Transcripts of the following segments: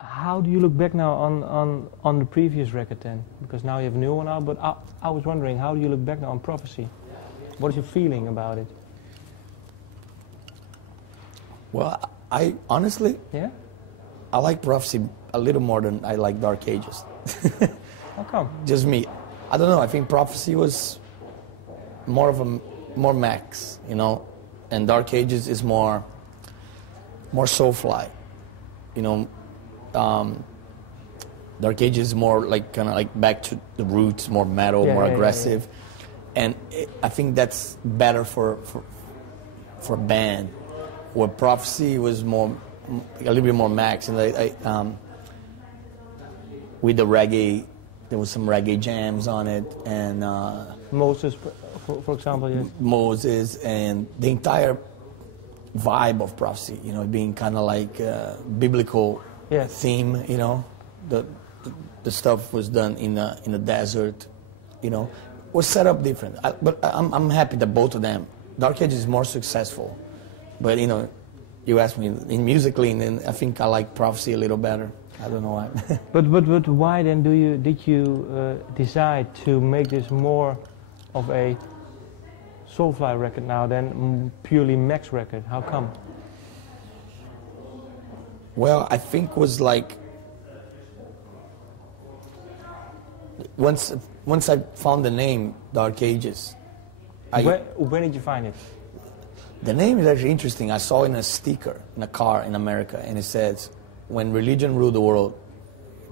How do you look back now on the previous record then? Because now you have a new one out, but I was wondering, how do you look back now on Prophecy? What is your feeling about it? Well, I honestly, yeah, I like Prophecy a little more than I like Dark Ages. How come? Just me. I don't know. I think Prophecy was more Max, you know, and Dark Ages is more Soulfly, you know. Dark Ages is more like kind of like back to the roots, more metal, more aggressive, and I think that's better for a band. Where Prophecy was more a little bit more Max, and with the reggae, there was some reggae jams on it, and Moses, for example, yes. Moses, and the entire vibe of Prophecy, you know, being kind of like biblical theme, you know, the stuff was done in the desert, you know, was set up different. But I'm happy that both of them, Dark Ages is more successful, but you know, you asked me in musically, and I think I like Prophecy a little better. I don't know why. but why then did you decide to make this more of a Soulfly record now than purely Max record? How come? Well, I think was like once I found the name Dark Ages. When did you find it? The name is actually interesting. I saw in a sticker in a car in America, and it says, "When religion ruled the world,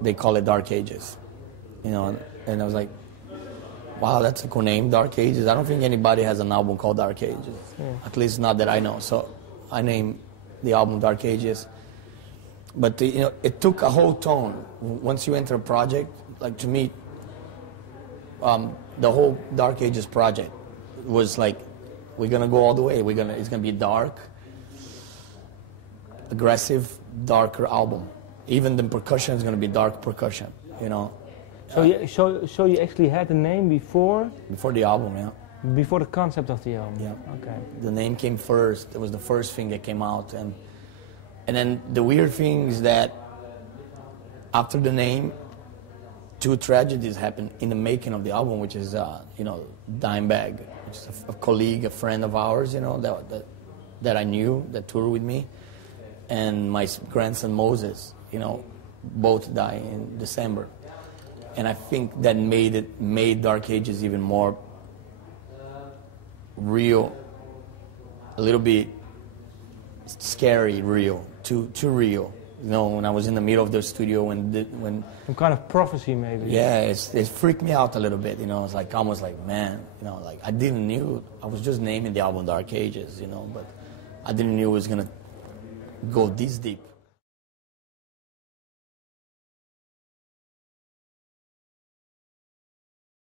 they call it Dark Ages." You know, and I was like, wow, that's a cool name, Dark Ages. I don't think anybody has an album called Dark Ages, at least not that I know. So I named the album Dark Ages. But you know, it took a whole tone. Once you enter a project, like to me, the whole Dark Ages project was like, we're gonna go all the way. It's gonna be dark, aggressive, darker album. Even the percussion is gonna be dark percussion, you know. So you actually had the name before? Before the album, yeah. Before the concept of the album? Yeah. Okay. The name came first. It was the first thing that came out. And then the weird thing is that after the name, 2 tragedies happened in the making of the album, which is, you know, Dimebag, which is a colleague, a friend of ours, you know, that I knew, that toured with me, and my grandson Moses, you know, both died in December. And I think that made Dark Ages even more real, a little bit scary, real, too real. You know, when I was in the middle of the studio, when some kind of prophecy, maybe. Yeah, it freaked me out a little bit. You know, it's like almost like, man, you know, like I didn't knew. I was just naming the album Dark Ages, you know, but I didn't knew it was gonna go this deep.